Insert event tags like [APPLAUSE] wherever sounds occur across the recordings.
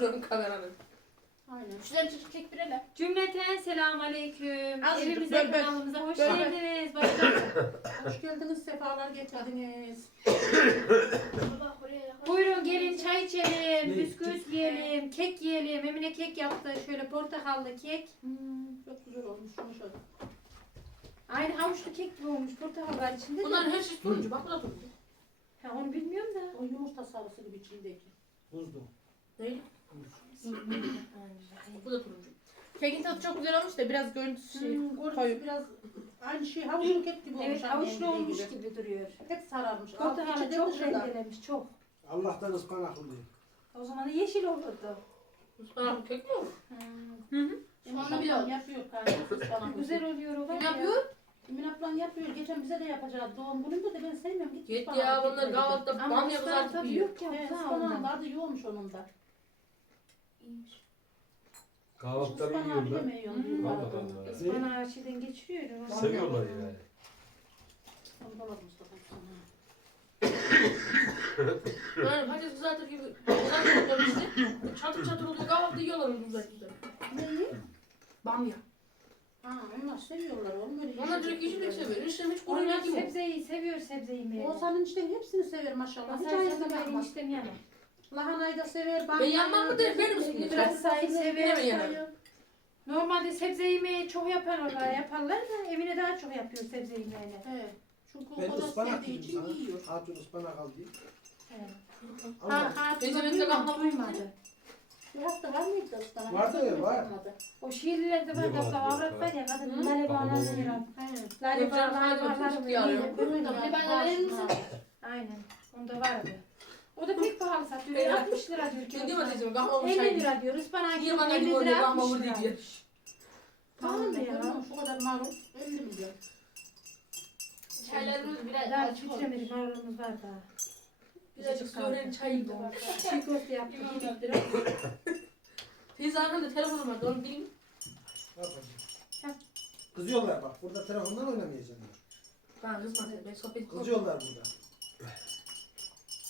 oturuyorum kameranın. Aynen. Şuradan çocuk kek bir hele. Cümleten selamun aleyküm. Azıcık Evimize böl, böl. kanalımıza hoş Böl, böl. geldiniz. Başkanım. [COUGHS] Hoş geldiniz, sefalar getirdiniz. Buraya. [COUGHS] Buyurun gelin çay içelim, bisküvit yiyelim, kek yiyelim. Emine kek yaptı. Şöyle portakallı kek. Hmm, çok güzel olmuş, yumuşak. Aynı havuçlu kek gibi olmuş. Portakal var içinde de. Bunların her şey turuncu. Bak bu da turuncu. Ha, onu bilmiyorum da. O yumurta sarısı gibi içindeki. Buzlu. Neydi? Bu da turuncu. Kekin tadı çok güzel olmuş da biraz görüntüsü şey. Hmm, koyu. biraz aynı şey havuçlu kek gibi olmuş. Evet annemin dediği olmuş gibi. gibi duruyor. Pek sararmış. Altı Portakalı içi de çok dışında. rendelemiş çok. Allah'tan ıspanaklı değil. O zaman da yeşil olurdu. Ispanak kek mi olur? Emin Sonra bir ablam oldu. yapıyor kardeşim. Güzel oluyor o var ya. yapıyor? Emin ablam yapıyor. Geçen bize de yapacağı doğum gününde de ben sevmiyorum. Git ya bunlar kahvaltıda Ama bamya ıspanak kızartıp tadı yiyor. yok ıspanağın ondan. vardı yoğunmuş onun da. Kahvaltıları Ispanağı yiyorlar. bilemiyorum Hmm. Allah. Ispanağı şeyden geçiriyor. Seviyorlar yani. Var Mustafa ıspanağı. [COUGHS] Yani patates kızartır gibi kızartıyorlar bizi. Çatır çatır oluyor kahvaltı yiyorlar onu kızartırlar. Neyi? Bamya. Ha, onlar seviyorlar oğlum öyle. Onlar direkt yeşillik seviyor. İşte hiç kuru Onlar yemek yemiyor. sebzeyi seviyor sebze yemeği. Oğuzhan'ın işte hepsini sever maşallah. Hiç Masayı ayırma sever yapmaz. eniştem yemem. Lahanayı da sever. Ben yanmam mı derim, benim üstüne. Biraz sayı sever. Normalde sebze yemeği çok yaparlar, yaparlar da Emine daha çok yapıyor sebze yemeğini. Evet. Çünkü o Ben kadar ıspanak sevdiği dedim için sana. yiyor. Hatun ıspanak al diye. Evet. Ha, ha, Gece ben de duymadı, kahvaltı duymadı. Bir hafta var mıydı ıspanak? Vardı ya, var. O şiirlerde var da avrat yok var ya kadın Hı? lale Bakalım bağlar oluyor. diyor. He. Lale Yok canım, bağlar sadece bağlar çocuk yağıyor. Bunun da Bir var. bana verir misin? Aynen. Onda vardı. O da pek pahalı satıyor. Evet. 60 lira diyor Ne diyor teyzem kahvaltı 50 çay lira diyor. Ispanak Niye kilosu bana 50 diyor lira ne 60 kahvaltı lira. diye. Pahalı mı ya? Şu kadar marul 50 milyon. Çaylarımız biraz Daha açık olmuş. bitiremedik. Marulumuz var daha. Birazcık söğrenin çayı [LAUGHS] da var. Köfte yaptık. yedik biraz. Teyze arkanda telefonum vardı onu bileyim. Ne yapacağım? Kızıyorlar bak. Burada telefondan oynamayacaksın. Ben kızma ben sohbet. Kızıyorlar burada.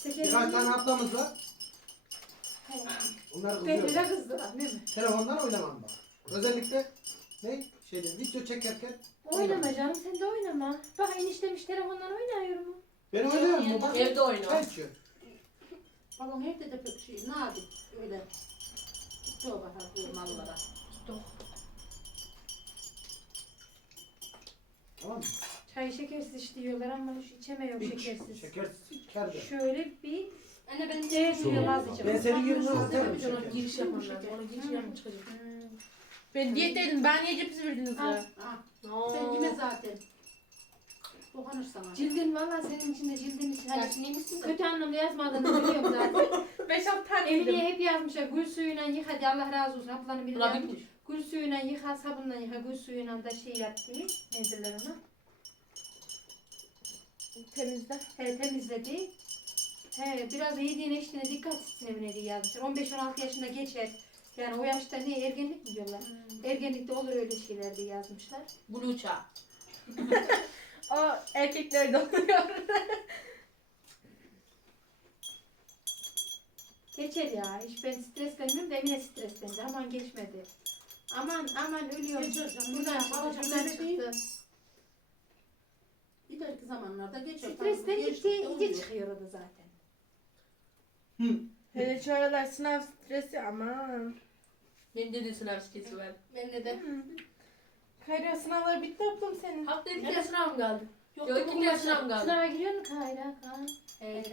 Şekerim Birkaç tane ablamız var. Onlar kızıyor. Behlül'e kızdılar değil mi? Telefondan oynamam bak. Özellikle ne? Şeyde video çekerken Oynama canım sen de oynama. Bak eniştemiş telefondan oynuyorum. ben oynuyorum mu? Bak. Evde oyna. Çay içiyor. Babam evde de pek şey nadir öyle. Çok bakar bu mallara. Tamam mı? Çay şekersiz iç diyorlar ama içemiyor İç. şekersiz. Şekersiz içer de. Şöyle bir Anne ben C Su. suyu vazgeçeceğim. Ben senin yerine atarım. Ona şeker. giriş yapmam lazım. Ona giriş yapmam çıkacak. Ben diyetteydim. Ben niye cips verdiniz ya? Oo. Sen yeme zaten. Dokanır sana. Cildin valla senin içinde cildin için. Hani Yaşlı misin? kötü anlamda yazmadığını biliyorum zaten. [LAUGHS] 5-6 tane yedim. hep yazmışlar gül suyuyla yıka diye Allah razı olsun. Buna yazmış. bitmiş. Gül suyuyla yıka, sabunla yıka, gül suyuyla da şey yap diye. Nedirler ona? Temizle. He, temizledi. He, biraz yediğine içtiğine dikkat etsin Emine diye yazmışlar. 15-16 yaşında geçer. Yani o yaşta ne ergenlik mi diyorlar? Ergenlikte olur öyle şeyler diye yazmışlar. Blue çağ. [LAUGHS] O erkekler de oluyor. [LAUGHS] Geçer ya. Hiç ben streslenmiyorum da Emine streslendi. Aman geçmedi. Aman aman ölüyorum. Geçer canım. Buradan buradan çıktı. İleriki zamanlarda geçer. Stresten Tabii, iyice oluyor. çıkıyor o da zaten. Hele şu aralar sınav stresi aman. Benim de sınav skesi var. Bende de. Kayra sınavları bitti ablam senin. Haftaya bir kere sınavım kaldı. Yok, Yok iki kere sınavım kaldı. Sınava giriyor mu Kayra? Kaan? Evet.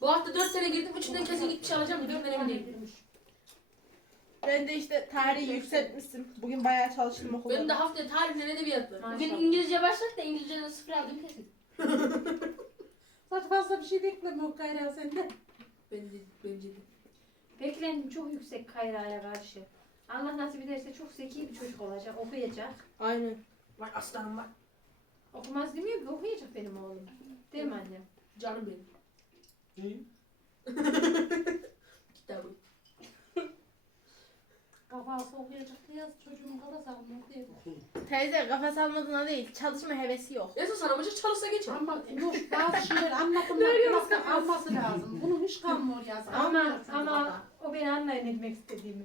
Bu hafta dört tane girdim. Üçünden kesin gitmiş alacağım. Dörtten emin değilim. Ben de işte tarihi yükseltmişsin. Bugün bayağı çalıştım okulda. Benim de haftaya tarihler edebiyat var. Bugün. İngilizce başladık da İngilizce'den sıfır aldım kesin. [LAUGHS] Zaten fazla bir şey bekleme o Kayra senden. Bence, bence de. Beklentim çok yüksek Kayra'ya karşı. Allah nasip ederse çok zeki bir çocuk olacak, okuyacak. Aynen. Vay aslanım var. Okumaz demiyor ki okuyacak benim oğlum. Değil mi annem? Canım benim. İyi. [LAUGHS] Kitabı. Kafası okuyacak yaz çocuğun kafası almıyor. Teyze kafa salmadığına değil. Çalışma hevesi yok. Esas sana maçı çalışsa geçer. Ama yok bazı şeyler anlatımlar kulakta alması lazım. Bunun hiç kalmıyor yazı. Ama ama o beni anlayın ne demek istediğimi.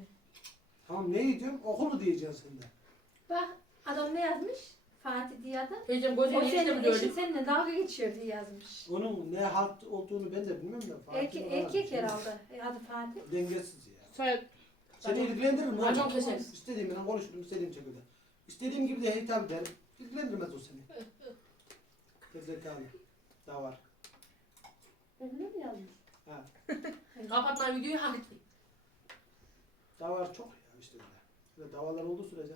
Tamam ne diyeceğim? Okulu diyeceksin sen de. Bak adam ne yazmış? Fatih diye adam. Teyzem O gözünü senin mi eşin gördü? seninle dalga geçiyor diye yazmış. Onun ne halt olduğunu ben de bilmiyorum da. Fatih Erke, erkek herhalde. E, adı Fatih. Dengesiz ya. Soyad. Seni ilgilendirir mi? Racon keseriz. İstediğimle konuşurum, istediğim şekilde. İstediğim gibi de hitap ederim. İlgilendirmez o seni. [LAUGHS] Gerizekalı. Daha var. Önüne mi yazmış? Ha. [LAUGHS] Kapatma videoyu hak etti. Daha var çok ya işte böyle. Böyle davalar olduğu sürece.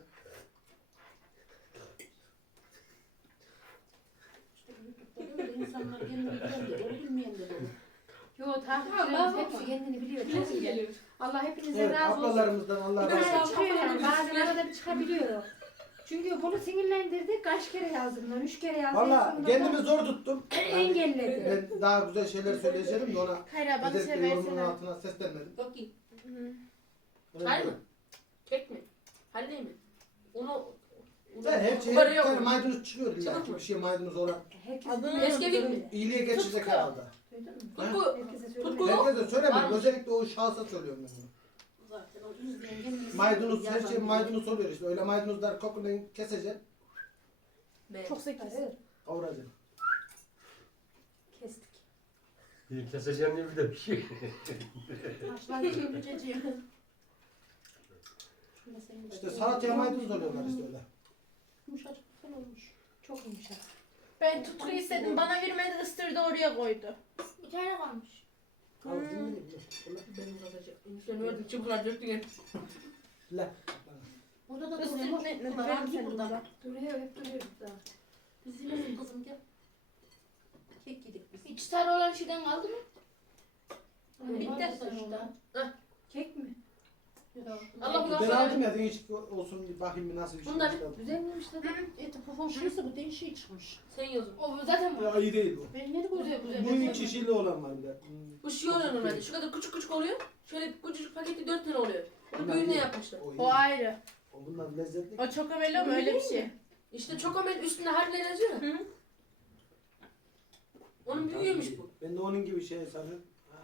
İşte YouTube'da böyle insanlar kendini bilen de olur, bilmeyen de olur. Yo takipçilerimiz Allah. hepsi kendini biliyor. Çok iyi. Allah hepinizden Evet, razı olsun. ablalarımızdan Allah razı olsun. Bazen arada bir çıkabiliyor. Çünkü bunu sinirlendirdi. Kaç kere yazdım ben? Üç kere yazdım. Valla Sonunda kendimi zor tuttum. [CLEARS THROAT] Yani engelledi. ben daha güzel şeyler söyleyeceğim de ona Hayra bana şey özellikle yorumunun versene. altına seslenmedim. Yok ki. Hı. Öyle Çay değil. mı? Kek mi? Halle mi? Onu... Ben her bir tane mu? maydanoz çıkıyor illa ki mı? bir şey maydanoz olan. Herkes Adını Eskevik mi? İyiliğe geçecek Tutku. herhalde. Duydun mu? Tutku. Herkese Tutku yok. Herkese söylemiyorum. Özellikle o şahsa söylüyorum ben bunu. Zaten o izleyen kendini Maydanoz, her şey maydanoz oluyor işte. Öyle maydanozlar kokudan keseceksin, Be. Çok sekiz. Evet, kavuracaksın. Kestik. Bir keseceğim diye bir de bir şey. Çevireceğim. De- İşte salataya maydanoz oluyorlar işte öyle. Yumuşacık güzel olmuş. Çok yumuşak. Ben tutku istedim. Bana vermedi ıstırdı oraya koydu. Bir tane kalmış. Al, dinle, dinle. Benim uzatacak. Eniştem ördüm çıpılar döktü gene. La. Burada da duruyor. ne? Ne? Bunlar Verin hangi sen burada? Duruyor hep duruyor burada. Biz yemesin kızım gel. Kek yedik biz. İç sarı olan şeyden kaldı mı? Bitti. Şurada. Kek mi? Allah bu Ben aldım ya değişik olsun bir bakayım bir nasıl bir şey. Bunlar işte. Güzel miymiş tadı? Eti pufun şurası bu değişik çıkmış. Sen yazın. O zaten bu. Ya iyi değil bu. Ben yeni Güzel, güzel. Bu üç kişiyle olan var bir de. Hmm. Bu şey oluyor normalde. Şu kadar küçük küçük oluyor. Şöyle küçücük paketi dört tane oluyor. Bunu Bunlar büyüğüne iyi. yapmışlar. O iyi. O ayrı. O bundan lezzetli. O çokobello mu öyle bir şey? İşte çokomen üstünde harfler yazıyor ya. Hı. Onun büyüğüymüş bu. Ben de onun gibi şey sanıyorum. Ha.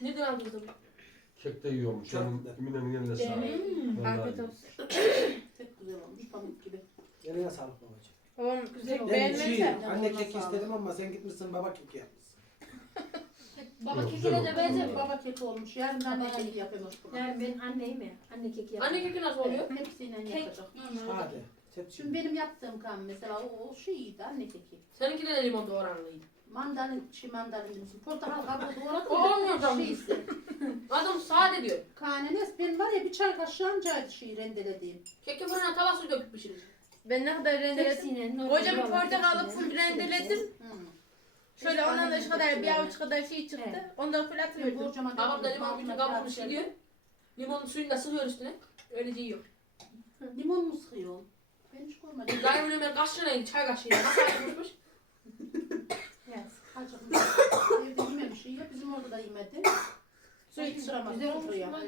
Nereden aldınız bunu? Kek de yiyormuş. Çok Onun güzel. Emine'nin eline sağlık. Hmm. Vallahi Afiyet olsun. Pek güzel olmuş pamuk gibi. Eline sağlık babacığım. Babam Güzel pek oldu. Ben şey, beğenmezse. anne keki sağlık. istedim ama sen gitmişsin baba keki yapmışsın. [LAUGHS] Baba Yok, kekine de oldu. benzer. Baba keki olmuş. Yarın da anne keki yapıyormuş buna. Yani ben anneyim ya. Anne keki yapıyorum. Anne keki nasıl oluyor? Hepsiyle Kek. yapacak. Hadi. Tepsi. Şimdi benim yaptığım kan mesela o, o şeydi anne keki. Seninki de limon doğranlıydı. Mandalin, şey mandalin demişim. Portakal kabuğu doğradım. [LAUGHS] Olmuyor canım. Şey ise. Adam sade diyor. Kanenes ben var ya bir çay kaşığı ancaydı şeyi rendelediğim. Keki fırına tava su döküp pişirir. Ben ne kadar rendeledim. Normal Koca bir yuvarlak portakal alıp full rendeledim. Şöyle ondan da şu kadar bir avuç kadar şey çıktı. Evet. Ondan full Böyle atıverdim. borcama Babam da dedim, limon bütün altına kabuğunu kağıt siliyor. Limonun suyunu da sıkıyor üstüne. Öylece yiyor. Limon mu sıkıyor? Ben hiç görmedim. Zaten Ömer kaşığına çay kaşığıyla nasıl ayırmışmış? Acıkmış. [COUGHS] Evde yememiş iyi. Bizim orada da yemedi. Su iç. Sırama Güzel olmuş mu?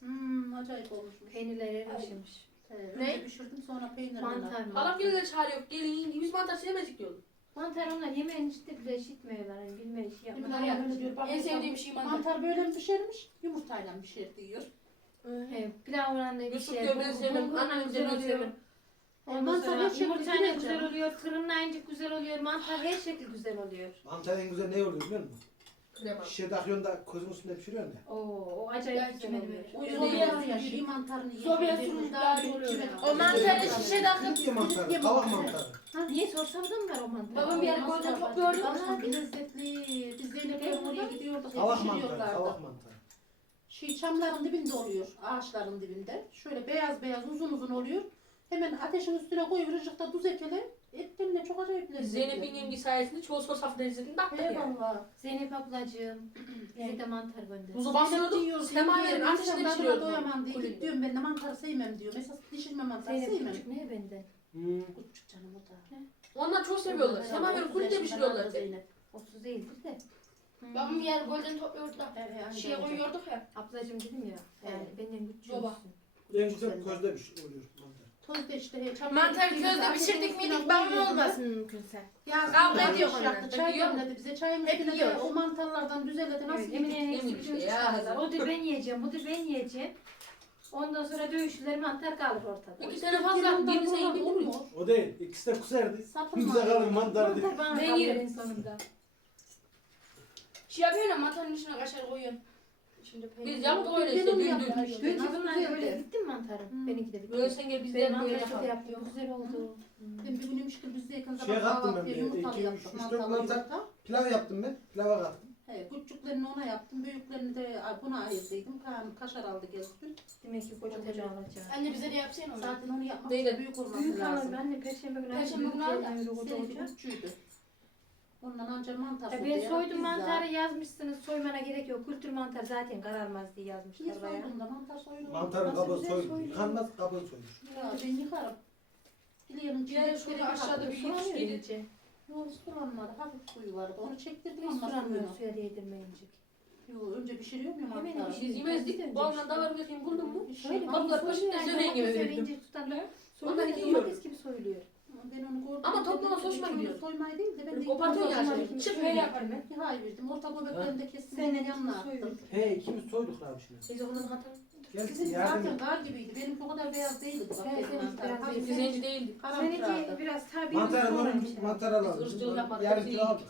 Hmm, acayip olmuşmuş. Peynirler erimişmiş. Ee, Ne? Önce pişirdim sonra peynirle. Mantar mı? gelince çağırıyor. Gelin yiyin. Biz mantar sevmezdik diyordu. Mantar onlar yemeğin işte bile işitmiyorlar. Yani bilmeyi şey yapmadan ederim yapmış. diyor, bak, En sevdiğim şey mantar. Mantar böyle mi pişirmiş? Yumurtayla mı pişir diyor. He, pilav oranında bir Yusuf şey. diyor ben sevmem. Annem oluyor. sevmem. Ondan Mantar sonra her güzel oluyor, fırınlayınca güzel oluyor, mantar her şekil güzel oluyor. Mantar en güzel ne oluyor biliyor musun? Krema. Şişe takıyorsun da közün üstünde pişiriyorsun ya. Oo, o acayip güzel oluyor. şey mantarını yiyor. Sobaya Benim sürmüş daha iyi oluyor. O mantarı şişe takıp Bitki mantarı, tavuk mantarı. Niye sorsam da mı var o mantar? Babam bir yer yapar? top gördüm. Vallahi bir lezzetli. Biz Zeynep'le oraya gidiyorduk. hep Tavuk mantarı, pişiriyorlardı. tavuk mantarı. Şey çamların dibinde oluyor. Ağaçların dibinde. Şöyle beyaz beyaz uzun uzun oluyor. Hemen ateşin üstüne koy, ırıcıkta tuz ekele. Etlerine çok acayip lezzetli. Zeynep'in yengi sayesinde çoğu sos hafif lezzetini tattık yani. Eyvallah. Zeynep ablacığım, bize de mantar gönder. Buzu basıyorduk. diyor, Sema diyor, yerin insan ateşine tadına pişiriyorduk. doyamam diye. Git diyorum ben de mantar sevmem diyor. Mesela dişilme mantar Zeynep sevmem. küçük ne benden? Hmm. Küçük canım o da. Onlar çok seviyorlar. Onlar Sema da yerin otuz kulüpte yaşında pişiriyorlar. Zeynep. 30 değildir de. Babam bir yer golden topluyordu da. Şeye koyuyorduk ya. Ablacığım dedim ya, yani benden küçüğüsün. Baba. En güzel közde bir şey oluyor mantar. Közde işte he, çabuk Mantar közde pişirdik miydik ben koyuyordum olmasın mümkünse. Ya Kavga ediyor onlar. yaptı. Çay Ediyor. demledi bize. Çayın Hep üstüne de yiyor. o mantarlardan düzeledi. Nasıl yedik? Emine'nin eksik işte üç ya. O da ben yiyeceğim, bu da ben yiyeceğim. Ondan sonra dövüşürler mantar kalır ortada. İki tane fazla iyi olur değil mi? mu? O değil. İkisi de kuserdi. Sapın Bize kalın mantar değil. Mantar bana Ben kalır yerim. en sonunda. Şey yapıyorsun mantarın içine kaşar koyuyorsun. Şimdi Biz peynir. yaptık öyle Ben işte. Dün yaptım dün. işte. Bunlar güzeldi? böyle bitti mi mantarın? Hmm. Benimki de bitti. Böyle sen gel Ben bizden böyle mantar çok yapalım. yaptım. Güzel oldu. Ben bir gün yemiştim bizdeyken Şey sabah kattım ben kahvaltıya bir, yumurtalı iki, üç, yaptık. üç, dört Mantarlı mantar. yumurta. Pilav yaptım ben. Pilava kattım. Evet, küçüklerini ona yaptım. Büyüklerini de buna ayırdıydım. Kaşar aldı geldi. Demek ki koca koca alacağım. Anne bize de yapsana onu. Zaten onu yapmak Neyle? için büyük olması Büyük lazım. alır. Ben de perşembe günü Perşembe günü al da. yerden yürü koca Seninki olacak. küçüğüydü. Ondan ancak mantar Ya soğudu ben ya, soydum mantarı yazmışsınız. Soymana gerek yok. Kültür mantar zaten kararmaz diye Niye yazmışlar bayağı. soydun da mantar soyulur? Mantarın Nasıl kabuğu güzel soyulur. soyuluyor. Yıkanmaz kabuğu soyulur. Ya ben yıkarım. Dileyelim Bir yere çilekleri şurada aşağıda bir Sulanıyor yetişkiydi. iyice. Yok sulanmadı. Hafif suyu vardı. Onu çektirdim Hiç ama sulanmıyor suyunu. suya değdirmeyince. Yok önce pişiriyor mu Hemen mantarı? pişiriyor. Biz yemezdik. Bu andan da var bakayım buldun mu? Şöyle Kapılar başında yani. söyleyeyim gibi Şöyle ince tutan da Ondan iki yiyorum. Domates gibi soyuluyor. Ben onu gördüm. Ama toplama Dedim, hoşuma gidiyor. Soymayı değil de ben de Kopartıyor ya şey. Çık böyle yaparım ben. Bir hay verdim. Orta göbeklerinde kestim. Senin yanına attım. He ikimiz soyduk abi şimdi. Biz onun hatam. Gel Sizin zaten kar gibiydi. Benim o kadar beyaz değildi. Bak, mantar. biraz Hafif Biz zenci değildik. Seninki biraz tabii Mantar görünce işte. mantar alalım. Biz ırkçılık yapmadık, iyi. aldık.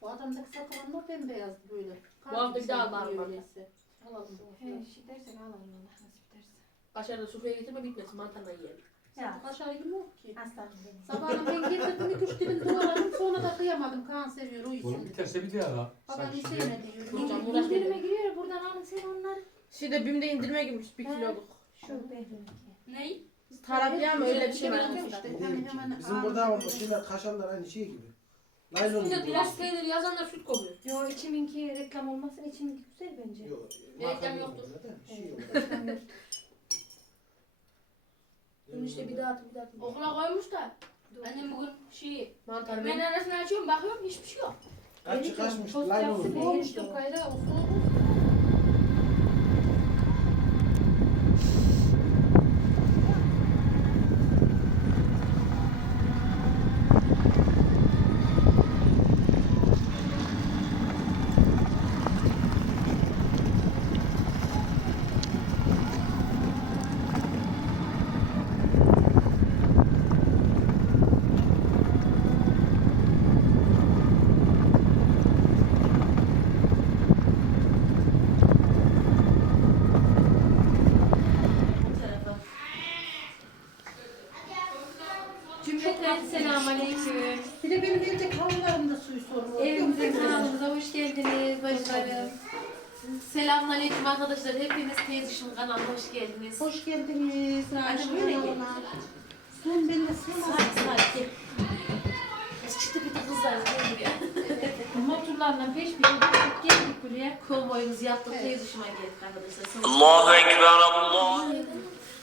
Bu adamdaki sakallar bembeyazdı böyle. Bu hafta bir daha bak. öyleyse. Alalım. He, şey dersek alalım Allah nasip ederse. Kaşarda sufraya getirme bitmesin mantarla yiyelim. Ya Kaşar gibi yok ki. aslanım benim. Sabahına ben getirdim iki üç dilim doğradım sonra da kıyamadım. Kaan seviyor o Bunu yüzden. biterse bir daha la. Babam Sanki şey- sevmedi diyor. Hocam, uğraşma. İndirime giriyor buradan alın sen onları. Şimdi BİM'de indirime girmiş bir kiloluk. Şu behrenki. Ney? Tarabya mı öyle bir şey var. Bizim burada o şeyler kaşarlar aynı şey gibi. Naylon Üstünde gibi. plastik peynir yazanlar süt koyuyor. Yo içiminki reklam olmasın içiminki güzel bence. Yok. Reklam marka yoktur. bir Şey yok. İşte bir daha atın bir daha atın. Okula koymuş da. Annem bugün şey, Mantar ben ben. arasını açıyorum bakıyorum hiçbir şey yok. Kaçı kaçmış. Tost Naylon yapsın gibi. be. Olmuştur kayra o soğudu. Cümleten selamun aleyküm. Bir de benim gelecek havlularımda suyu sorun. Evimize kanalımıza hoş geldiniz başlarım. Selam arkadaşlar, hepiniz teyze işim kanalına hoş geldiniz. Hoş geldiniz. Anne buyurun gelin. Sen ben de sen Sakin sakin. Çıktı bir de kızlar buraya. [LAUGHS] Motorlarla peş bir yıldık geldik buraya. Konvoyumuzu yaptık, evet. teyze geldik arkadaşlar. Allahu Ekber, Allah.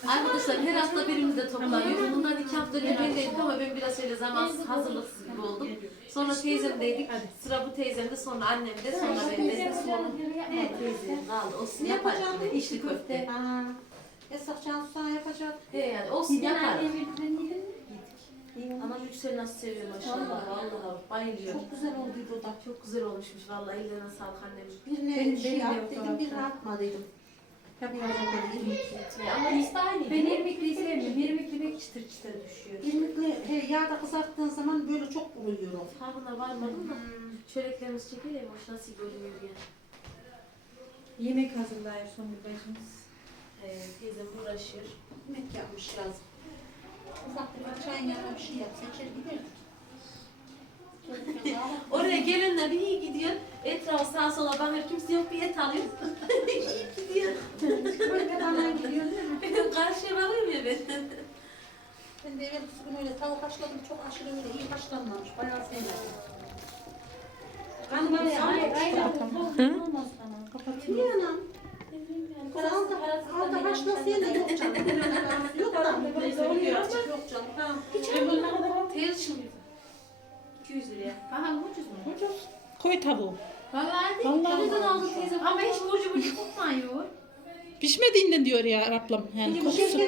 Arkadaşlar her hafta birimizde toplanıyor. Bundan iki hafta önce ben deydik ama ben biraz öyle zamansız hazırlıksız gibi oldum. Sonra teyzemdeydik. Sıra bu teyzemde sonra annemde sonra bende sonra Evet teyze. kaldı. Olsun yapar. İçli köfte. Esra Cansu sana yapacak. He yani olsun yapar. Ama Yüksel nasıl seviyor maşallah. Vallahi bayılıyor. Çok güzel oldu bu da. Çok güzel olmuşmuş vallahi ellerine sağlık annem. Birine şey benim de yap yok dedim, tarafta. birine atma dedim. Yapacak dedim. Ya ama aynı. Ben irmikliyi sevmiyorum. İrmikli pek çıtır çıtır düşüyor. İrmikli he, yağda kızarttığın zaman böyle çok vuruyor o. Farkına varmadım da çöreklerimiz çekiyor hoş nasıl görünüyor yani. Yemek hazırlıyor Songül bacımız. Ee, teyzem uğraşıyor. Yemek yapmış lazım. Ufak bir çayın yanına bir şey yapsa içeri giderdik. [LAUGHS] Oraya gelinler iyi gidiyor. Etrafa sağa sola bakıyor. Kimse yok bir et alıyor. [LAUGHS] iyi gidiyor. Böyle anan gidiyor değil mi? Benim karşıya bakıyorum ya ben. [LAUGHS] Ben de evvel kızgın öyle tavuk haşladım. Çok aşırı öyle iyi haşlanmamış. Bayağı sevmedim. Kanım ya, aynen. aynen. Olmaz sana. Kapatayım. Niye anam? Aldı haşlasaydı yok canım. Yok da. Yok canım. Ha. Hiç almadım. Teyze şimdi. 200 liraya. Pahalı mı ucuz mu? Ucuz. Koy tavuğu. Vallahi değil. Vallahi. Ucuzdan aldım teyzem. Ama hiç burcu burcu kokmuyor. Pişmediğinden diyor ya ablam. Yani kokusu.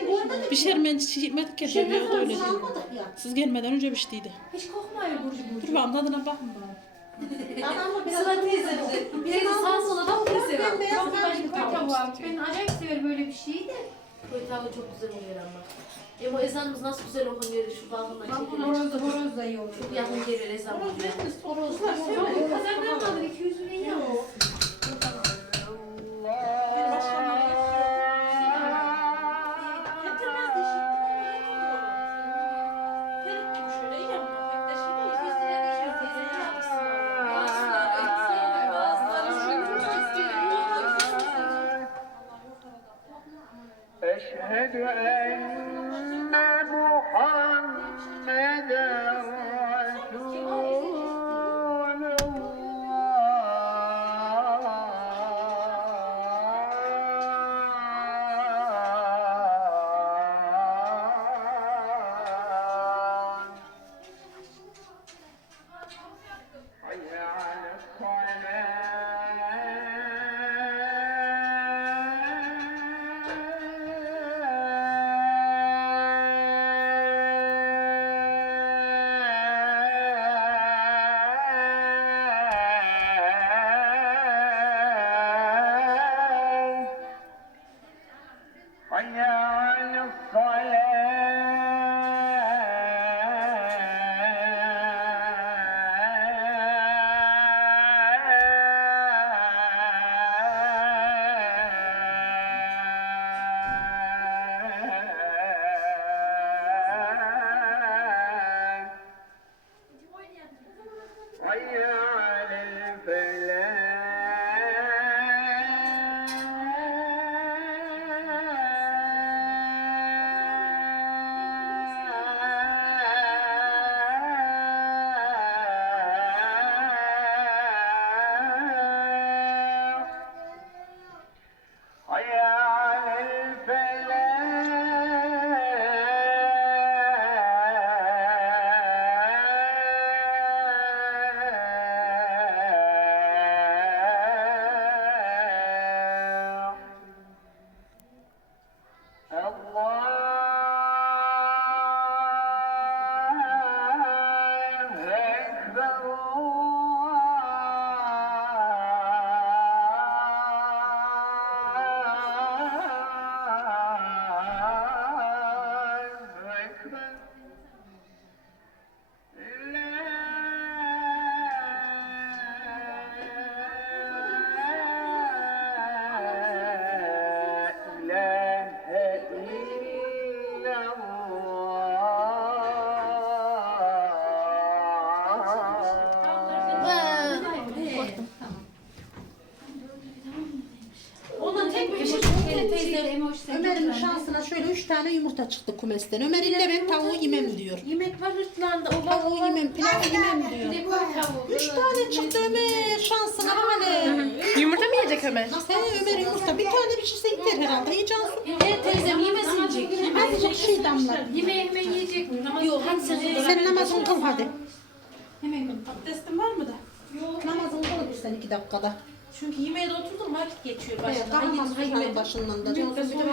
Pişermen çiğmek Pişermen diyor da öyle kokusu diyor. almadık ya. Siz gelmeden önce piştiydi. Hiç kokmuyor burcu burcu. Dur bakalım tadına bakın bana. Adamla biraz Sıra teyzemde. Teyze sağa sola bak mesela. Ben beyaz Çok koy tavuğu. Ben acayip severim böyle bir şeyi de. Tavuğu çok güzel oluyor ama. E bu ezanımız nasıl güzel okunuyor şu Balkon çekilir. horoz da horoz da iyi olur. Çok yakın geliyor ezan okunuyor. Pazardan mı aldın? 200 liraya ya. Şöyle tane yumurta çıktı kumesten. Ömer ille ben tavuğu yemem diyor. Yemek var hırtlağında. O Tavuğu yemem, pilavı yemem diyor. Tavuğu. Üç tane çıktı Ömer şansına hani. Yumurta mı yiyecek Ömer? He Ömer yumurta bir tane bir şey yeter herhalde. İyi Cansu. E teyzem yemesin yiyecek. Azıcık şey damla. Yemeği hemen yiyecek mi? Namaz Yok hadi sen. Sen namazını kıl hadi. Hemen. Abdestin var mı da? Namazını kıl sen iki dakikada. Çünkü yemeğe de oturdum vakit geçiyor Evet, başında. kalmaz Hayır, hayır başından da. Cansu bir de.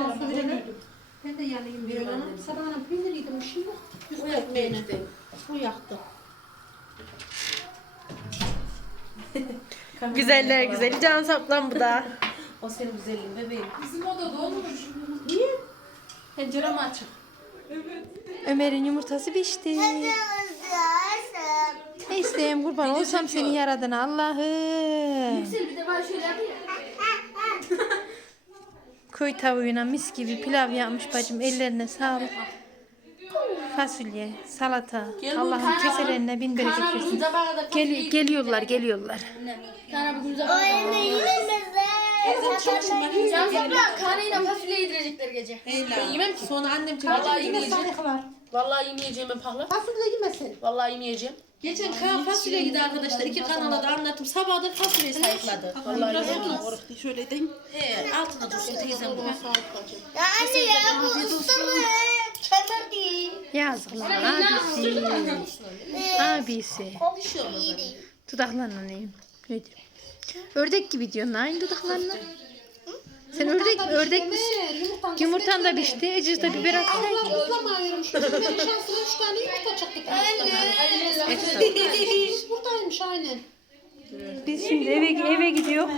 Yanayım bir öyle. Sabahına peynir yedim şimdi. Üst ekmeğine. Bu yaktı. [LAUGHS] Güzeller güzeli can saplan bu da. O senin güzelliğin bebeğim. Bizim odada olmuş. Pencerem açık. Ömer'in yumurtası pişti. İsteyim kurban olsam seni yaradan Allah'ım. Bir de ben şöyle yapayım. [LAUGHS] Köy tavuğuyla mis gibi pilav yapmış bacım. Ellerine sağlık. Fasulye, salata. Allah'ım keselerine bin bereket versin. Gel, geliyorlar, geliyorlar. Kanıyla fasulye yedirecekler gece. Ben yemem ki sonra annem çekecek. Vallahi yemeyeceğim. Vallahi yemeyeceğim ben pakla. Fasulye yemesin. Vallahi yemeyeceğim. Geçen kan fasulye gidi arkadaşlar. İki kanala da anlattım. Sabahdır fasulyeyi sayıkladı. Vallahi yemeyeceğim. Şöyle deyim. He, altına dursun teyzem bu. Ya anne ya bu ısırır. Çemer değil. Yazıklar abisi. Abisi. Anne. Dudaklarına neyim? Öyle. Ördek gibi diyorsun aynı dudaklarına. Sen ördek ördek misin? Yumurtan, da pişti. Ecir de biber atsaydın. Allah ıslamayırım. Şu benim şansıma üç tane yumurta çıktı. Buradaymış aynen. Biz şimdi eve eve gidiyor.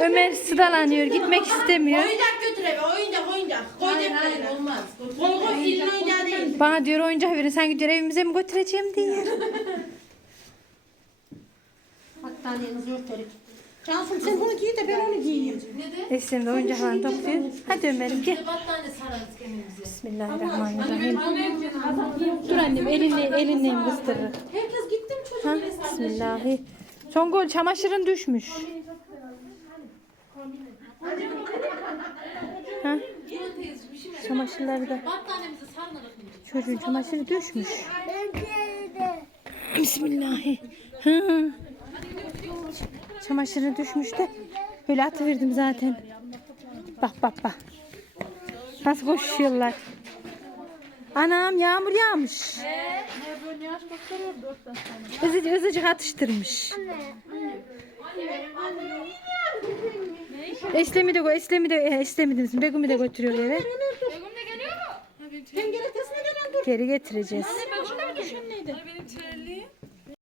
Ömer sıdalanıyor. Gitmek istemiyor. Oyuncak götür eve oyuncak oyuncak. Koy hayır olmaz. Koy koy filin oyuncağı değil. Bana diyor oyuncak verin. Sanki diyor evimize mi götüreceğim diye. Battaniyenizi örterik. Cansım sen bunu giy de ben onu giyeyim. Eslem de oyuncaklarını topluyor. Hadi Ömer'im gel. Battaniye sararız kendimize. Bismillahirrahmanirrahim. Dur annem elinle elinle kıstırır. Herkes gitti mi çocuk? Ha, Bismillahi. Son gol çamaşırın düşmüş. Ha? Çamaşırları da çocuğun çamaşırı düşmüş. Bismillahi. Ha. Çamaşırı düşmüş de böyle atıverdim zaten. Bak bak bak. Nasıl koşuyorlar. Anam yağmur yağmış. Hızlıcık hızlıcık atıştırmış. Eslemi de Eslemi de Eslemi de Begüm'ü de götürüyor eve. Geri getireceğiz.